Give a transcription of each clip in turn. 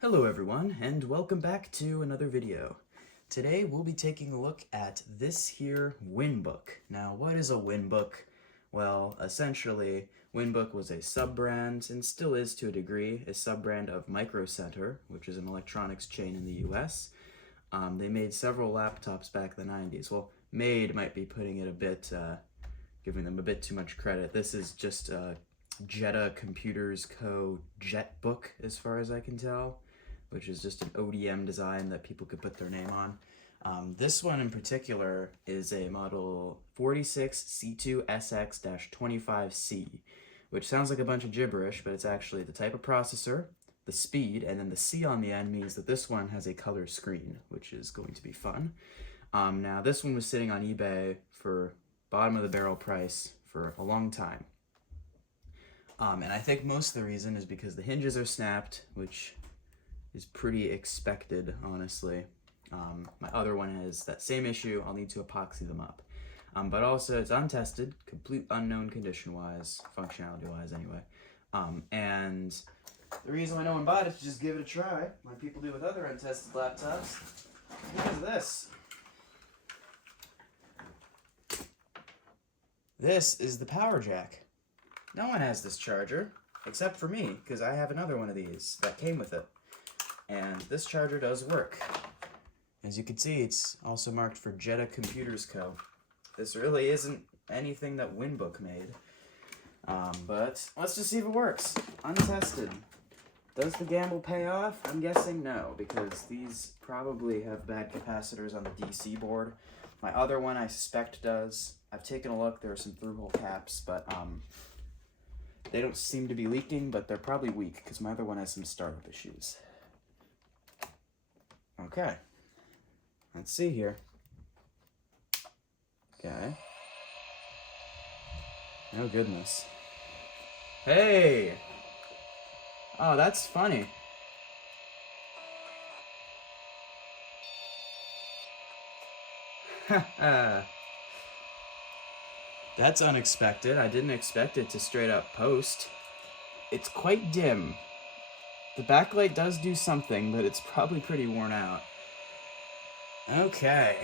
Hello everyone, and welcome back to another video. Today we'll be taking a look at this here WinBook. Now, what is a WinBook? Well, essentially, WinBook was a sub-brand, and still is to a degree, a sub-brand of Micro Center, which is an electronics chain in the US. They made several laptops back in the 90s. Well, made might be putting it a bit, giving them a bit too much credit. This is just Jetta Computers Co. JetBook, as far as I can tell, which is just an ODM design that people could put their name on. This one in particular is a model 486C2SX-25C, which sounds like a bunch of gibberish, but it's actually the type of processor, the speed, and then the C on the end means that this one has a color screen, which is going to be fun. Now, this one was sitting on eBay for bottom of the barrel price for a long time. And I think most of the reason is because the hinges are snapped, which is pretty expected, honestly. My other one has that same issue. I'll need to epoxy them up. But also, it's untested, complete unknown condition-wise, functionality-wise anyway. And the reason why no one bought it to just give it a try, like people do with other untested laptops, is because of this. This is the power jack. No one has this charger, except for me, because I have another one of these that came with it. And this charger does work. As you can see, it's also marked for Jetta Computers Co. This really isn't anything that WinBook made. But let's just see if it works. Untested. Does the gamble pay off? I'm guessing no, because these probably have bad capacitors on the DC board. My other one I suspect does. I've taken a look, there are some through-hole caps, but they don't seem to be leaking, but they're probably weak, because my other one has some startup issues. Okay. Let's see here. Okay. Oh, goodness. Hey! Oh, that's funny. Haha. That's unexpected. I didn't expect it to straight up post. It's quite dim. The backlight does do something, but it's probably pretty worn out. Okay.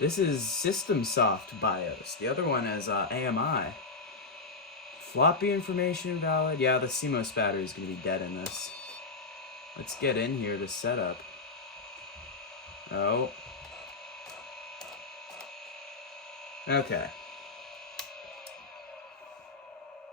This is System Soft BIOS. The other one is AMI. Floppy information invalid. Yeah, the CMOS battery is going to be dead in this. Let's get in here to setup. Oh. Okay.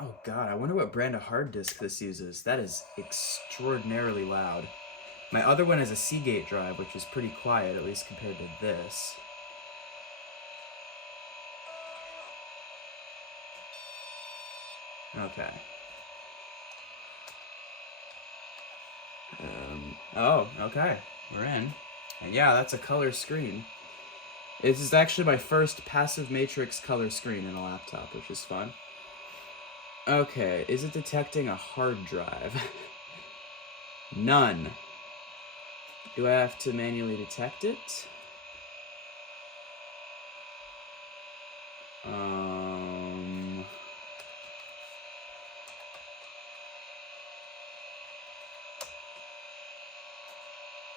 Oh god, I wonder what brand of hard disk this uses. That is extraordinarily loud. My other one is a Seagate drive, which is pretty quiet, at least compared to this. Okay. Oh, okay. We're in. And yeah, that's a color screen. This is actually my first passive matrix color screen in a laptop, which is fun. Okay, is it detecting a hard drive? None. Do I have to manually detect it?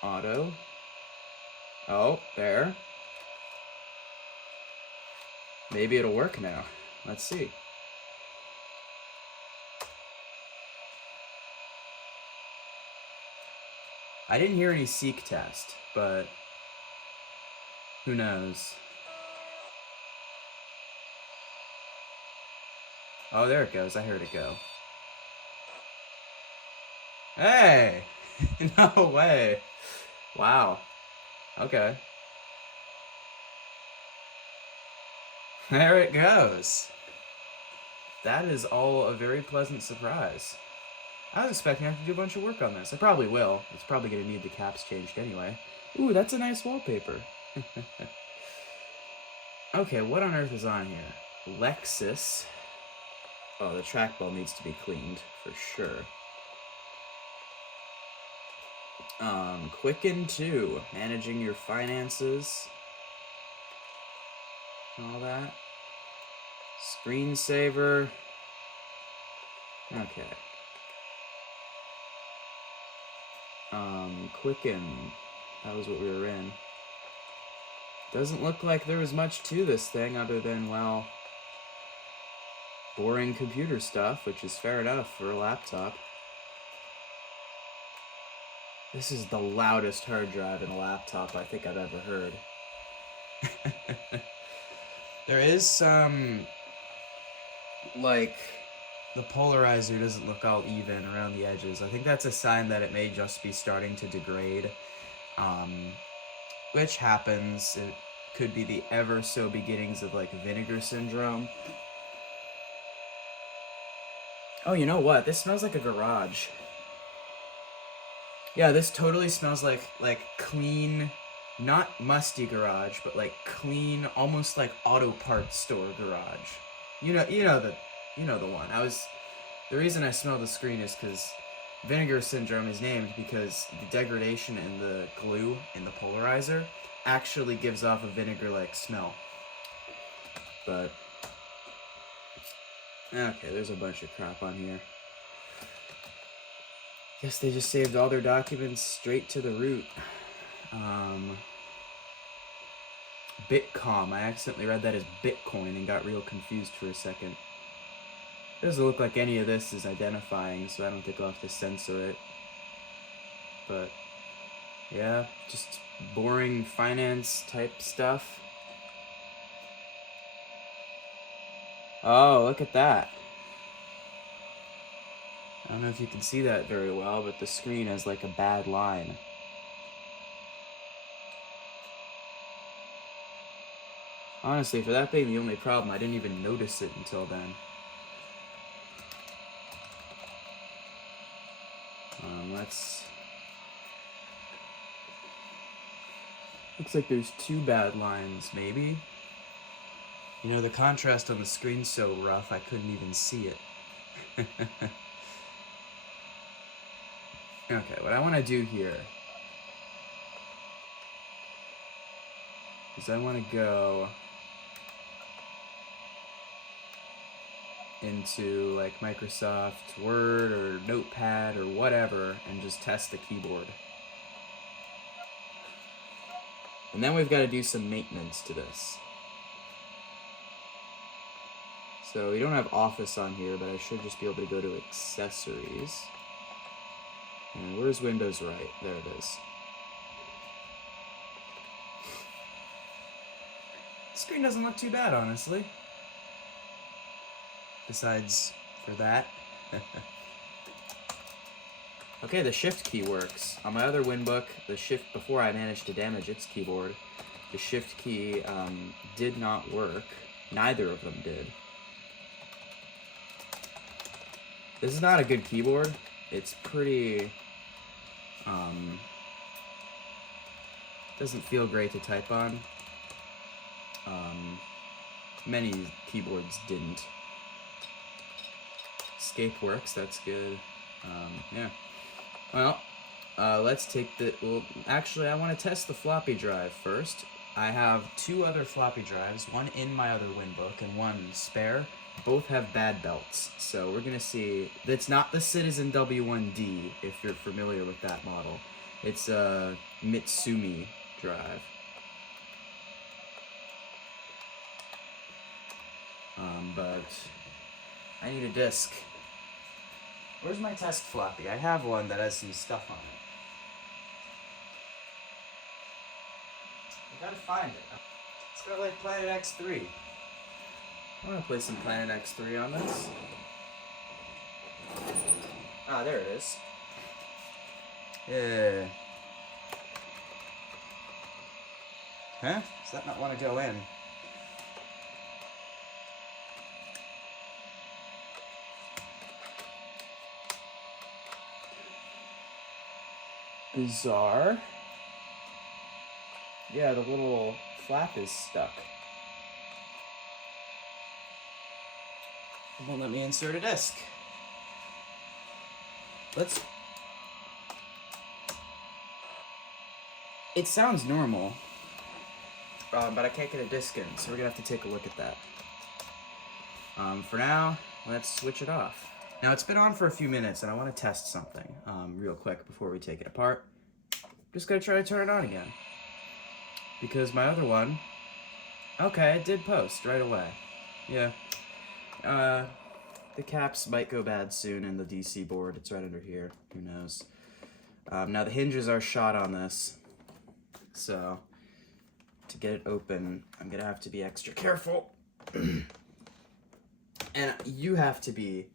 Auto. Oh, there. Maybe it'll work now. Let's see. I didn't hear any seek test, but who knows? Oh, there it goes. I heard it go. Hey! No way. Wow. Okay. There it goes. That is all a very pleasant surprise. I was expecting I have to do a bunch of work on this. I probably will. It's probably going to need the caps changed anyway. Ooh, that's a nice wallpaper. Okay, what on earth is on here? Lexus. Oh, the trackball needs to be cleaned, for sure. Quicken 2. Managing your finances. All that. Screensaver. Okay. Quicken. That was what we were in. Doesn't look like there was much to this thing other than, well, boring computer stuff, which is fair enough for a laptop. This is the loudest hard drive in a laptop I think I've ever heard. There is some, like, the polarizer doesn't look all even around the edges. I think that's a sign that it may just be starting to degrade, which happens. It could be the ever so beginnings of, like, vinegar syndrome. Oh, you know what? This smells like a garage. Yeah, this totally smells like clean, not musty garage, but like clean, almost like auto parts store garage. You know the one. The reason I smell the screen is because vinegar syndrome is named because the degradation in the glue in the polarizer actually gives off a vinegar-like smell. But okay, there's a bunch of crap on here. Guess they just saved all their documents straight to the root. Bitcom. I accidentally read that as Bitcoin and got real confused for a second. Doesn't look like any of this is identifying, so I don't think I'll have to censor it. But yeah, just boring finance type stuff. Oh, look at that. I don't know if you can see that very well, but the screen has like a bad line. Honestly, for that being the only problem, I didn't even notice it until then. Looks like there's 2 bad lines, maybe. You know, the contrast on the screen's so rough, I couldn't even see it. Okay, what I want to do here is I want to go into like Microsoft Word or Notepad or whatever and just test the keyboard. And then we've got to do some maintenance to this. So we don't have Office on here, but I should just be able to go to Accessories. And where's Windows Right? There it is. The screen doesn't look too bad, honestly. Besides for that. Okay, the Shift key works. On my other WinBook, the Shift, before I managed to damage its keyboard, the Shift key did not work. Neither of them did. This is not a good keyboard. It's pretty... doesn't feel great to type on. Many keyboards didn't. Escape works, that's good. Yeah. Well, let's take the... Well, actually, I want to test the floppy drive first. I have 2 other floppy drives, one in my other WinBook and one spare. Both have bad belts, so we're gonna see. That's not the Citizen W1D, if you're familiar with that model. It's a Mitsumi drive. But I need a disk. Where's my test floppy? I have one that has some stuff on it. I gotta find it. It's got like Planet X3. I want to play some Planet X3 on this. Ah, there it is. Yeah. Huh? Does that not want to go in? Bizarre. Yeah, the little flap is stuck. It won't let me insert a disc. It sounds normal, but I can't get a disc in, so we're gonna have to take a look at that. For now, let's switch it off. Now it's been on for a few minutes and I want to test something real quick before we take it apart. I'm just gonna try to turn it on again. Because my other one, okay, it did post right away. Yeah. The caps might go bad soon in the DC board. It's right under here. Who knows? Now the hinges are shot on this. So to get it open, I'm gonna have to be extra careful. And you have to be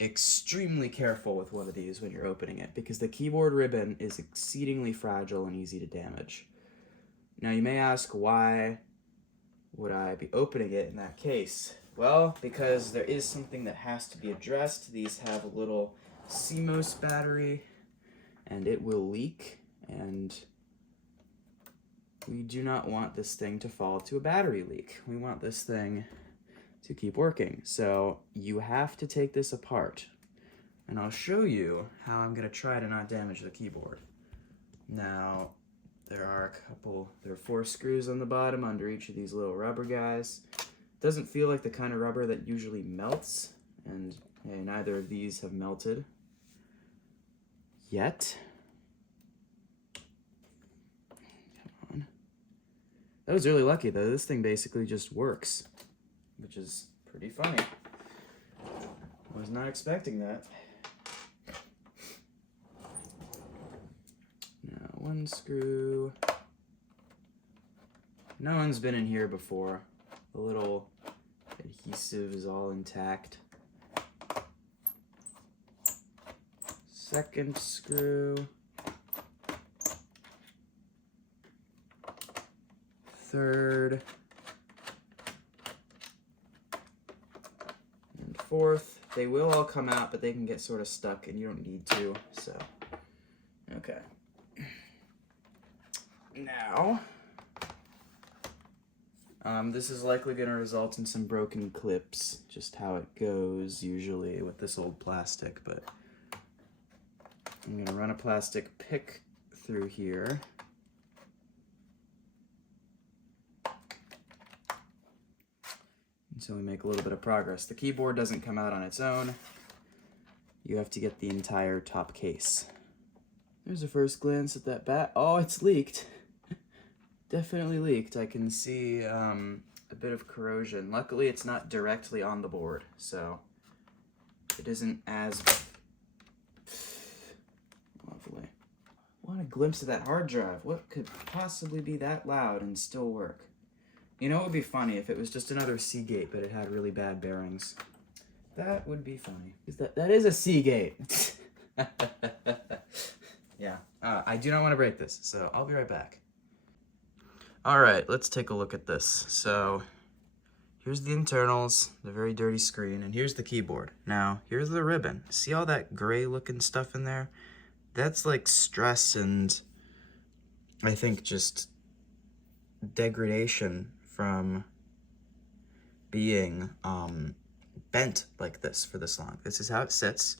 extremely careful with one of these when you're opening it, because the keyboard ribbon is exceedingly fragile and easy to damage. Now you may ask, why would I be opening it in that case? Well, because there is something that has to be addressed. These have a little CMOS battery and it will leak, and we do not want this thing to fall to a battery leak. We want this thing to keep working. So you have to take this apart, and I'll show you how I'm gonna try to not damage the keyboard. Now, there are 4 screws on the bottom under each of these little rubber guys. Doesn't feel like the kind of rubber that usually melts, and hey, neither of these have melted yet. Come on. That was really lucky though. This thing basically just works, which is pretty funny. I was not expecting that. Now, 1 screw. No one's been in here before. The little adhesive is all intact. 2nd screw. 3rd. And 4th. They will all come out, but they can get sort of stuck and you don't need to, so. Okay. Now, this is likely going to result in some broken clips, just how it goes usually with this old plastic, but I'm going to run a plastic pick through here. Until we make a little bit of progress. The keyboard doesn't come out on its own. You have to get the entire top case. There's a first glance at that bat. Oh, it's leaked. Definitely leaked. I can see a bit of corrosion. Luckily, it's not directly on the board, so it isn't as lovely. I want a glimpse of that hard drive. What could possibly be that loud and still work? You know, it would be funny if it was just another Seagate, but it had really bad bearings. That would be funny. That is a Seagate. Yeah. I do not want to break this, so I'll be right back. All right, let's take a look at this. So here's the internals, the very dirty screen, and here's the keyboard. Now, here's the ribbon. See all that gray looking stuff in there? That's like stress and I think just degradation from being bent like this for this long. This is how it sits,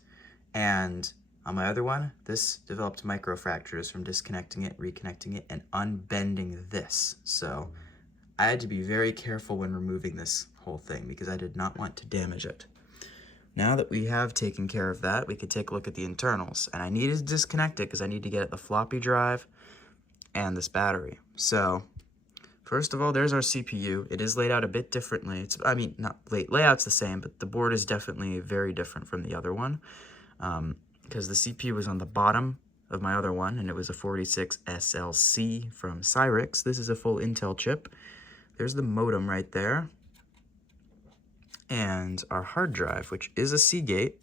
and on my other one, this developed microfractures from disconnecting it, reconnecting it, and unbending this. So I had to be very careful when removing this whole thing because I did not want to damage it. Now that we have taken care of that, we could take a look at the internals. And I needed to disconnect it because I need to get at the floppy drive and this battery. So first of all, there's our CPU. It is laid out a bit differently. Layout's the same, but the board is definitely very different from the other one. Because the CPU was on the bottom of my other one, and it was a 486C from Cyrix. This is a full Intel chip. There's the modem right there. And our hard drive, which is a Seagate,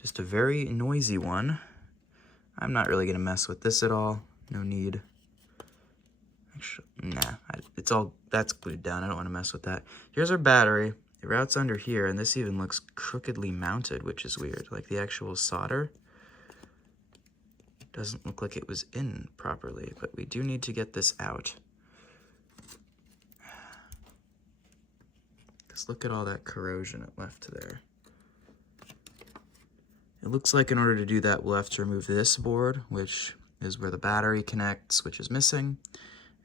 just a very noisy one. I'm not really gonna mess with this at all. No need. Actually, nah, that's glued down. I don't wanna mess with that. Here's our battery. It routes under here, and this even looks crookedly mounted, which is weird. Like the actual solder doesn't look like it was in properly, but we do need to get this out. Because look at all that corrosion it left there. It looks like in order to do that, we'll have to remove this board, which is where the battery connects, which is missing,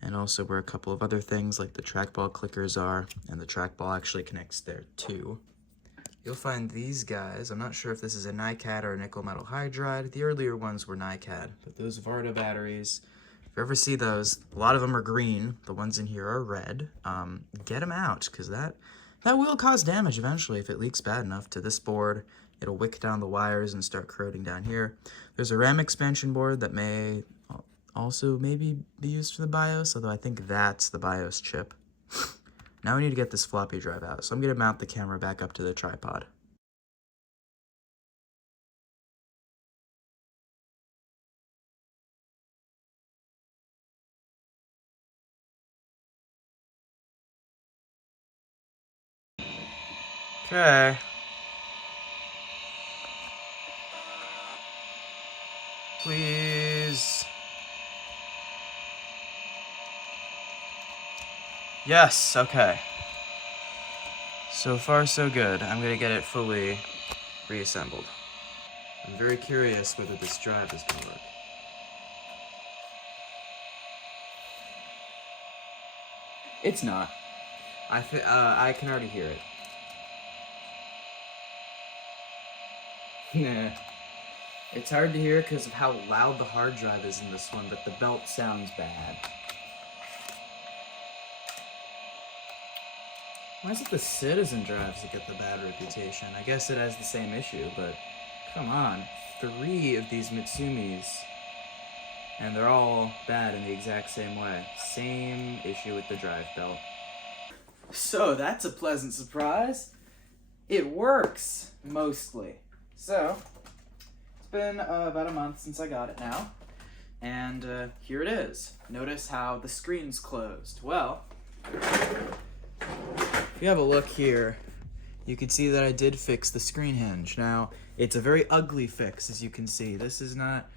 and also where a couple of other things like the trackball clickers are, and the trackball actually connects there too. you'll find these guys. I'm not sure if this is a NiCad or a nickel metal hydride. The earlier ones were NiCad, but those Varta batteries, if you ever see those, a lot of them are green. The ones in here are red. Get them out, because that will cause damage eventually if it leaks bad enough to this board. It'll wick down the wires and start corroding down here. There's a RAM expansion board that may also maybe be used for the BIOS, although I think that's the BIOS chip. Now we need to get this floppy drive out, so I'm going to mount the camera back up to the tripod. Okay. Please. Yes, okay. So far, so good. I'm gonna get it fully reassembled. I'm very curious whether this drive is gonna work. It's not. I can already hear it. Nah. It's hard to hear because of how loud the hard drive is in this one, but the belt sounds bad. Why is it the Citizen drives that get the bad reputation? I guess it has the same issue, but come on. 3 of these Mitsumis, and they're all bad in the exact same way. Same issue with the drive belt. So that's a pleasant surprise. It works, mostly. So, it's been about a month since I got it now, and here it is. Notice how the screen's closed. Well, if you have a look here, you can see that I did fix the screen hinge. Now, it's a very ugly fix, as you can see. This is not,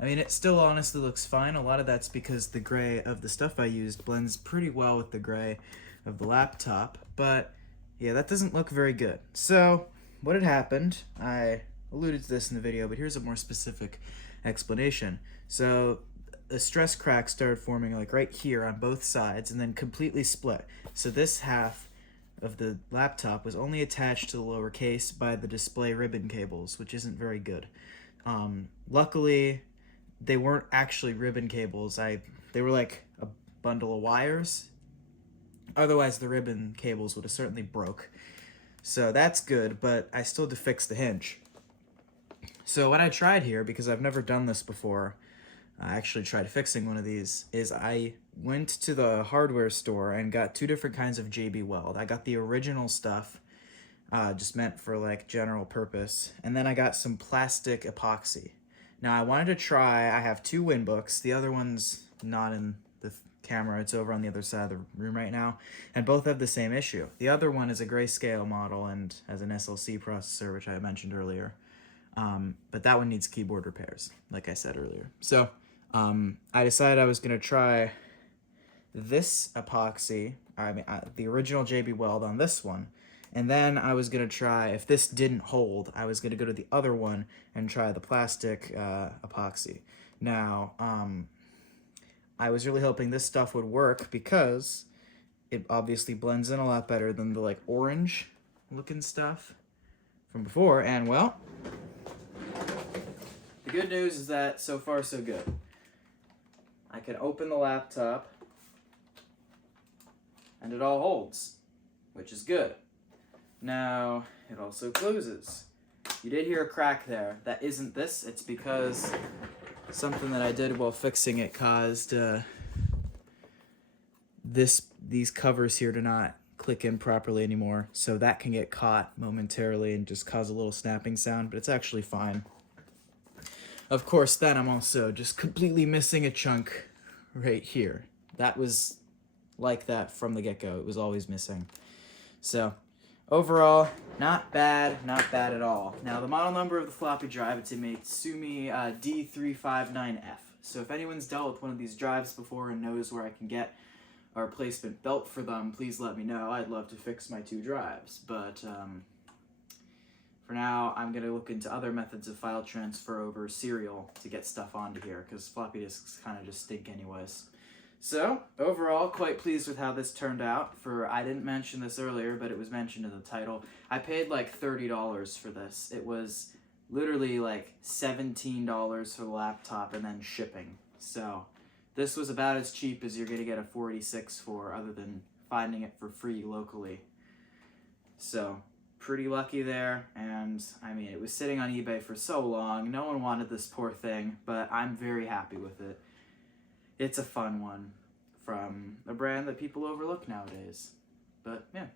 I mean, it still honestly looks fine. A lot of that's because the gray of the stuff I used blends pretty well with the gray of the laptop, but yeah, that doesn't look very good. So, what had happened, I alluded to this in the video, but here's a more specific explanation. So, the stress crack started forming like right here on both sides and then completely split. So this half of the laptop was only attached to the lower case by the display ribbon cables, which isn't very good. Luckily, they weren't actually ribbon cables. They were like a bundle of wires. Otherwise, the ribbon cables would have certainly broke. So that's good, but I still had to fix the hinge. So what I tried here, because I've never done this before, I actually tried fixing one of these, is I went to the hardware store and got 2 different kinds of JB Weld. I got the original stuff, just meant for like general purpose, and then I got some plastic epoxy. Now I wanted to try, I have 2 WinBooks, the other one's not in the camera, it's over on the other side of the room right now, and both have the same issue. The other one is a grayscale model and has an SLC processor, which I mentioned earlier, but that one needs keyboard repairs, like I said earlier. So I decided I was going to try this epoxy, the original JB Weld on this one, and then I was going to try, if this didn't hold, I was going to go to the other one and try the plastic epoxy. Now, I was really hoping this stuff would work because it obviously blends in a lot better than the like orange looking stuff from before, and well, the good news is that so far so good. I can open the laptop and it all holds, which is good. Now, it also closes. You did hear a crack there. That isn't this. It's because something that I did while fixing it caused these covers here to not click in properly anymore. So that can get caught momentarily and just cause a little snapping sound, but it's actually fine. Of course, then I'm also just completely missing a chunk right here. That was like that from the get-go. It was always missing. So, overall, not bad at all. Now, the model number of the floppy drive, it's a Mitsumi D359F. So if anyone's dealt with one of these drives before and knows where I can get a replacement belt for them, please let me know. I'd love to fix my 2 drives, but for now, I'm going to look into other methods of file transfer over serial to get stuff onto here, because floppy disks kind of just stink anyways. So, overall, quite pleased with how this turned out. I didn't mention this earlier, but it was mentioned in the title. I paid like $30 for this. It was literally like $17 for the laptop and then shipping. So, this was about as cheap as you're going to get a 486 for, other than finding it for free locally. So, pretty lucky there, and I mean, it was sitting on eBay for so long. No one wanted this poor thing, but I'm very happy with it. It's a fun one from a brand that people overlook nowadays. But yeah,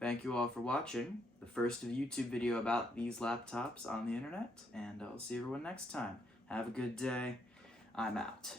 thank you all for watching the first YouTube video about these laptops on the internet, and I'll see everyone next time. Have a good day. I'm out.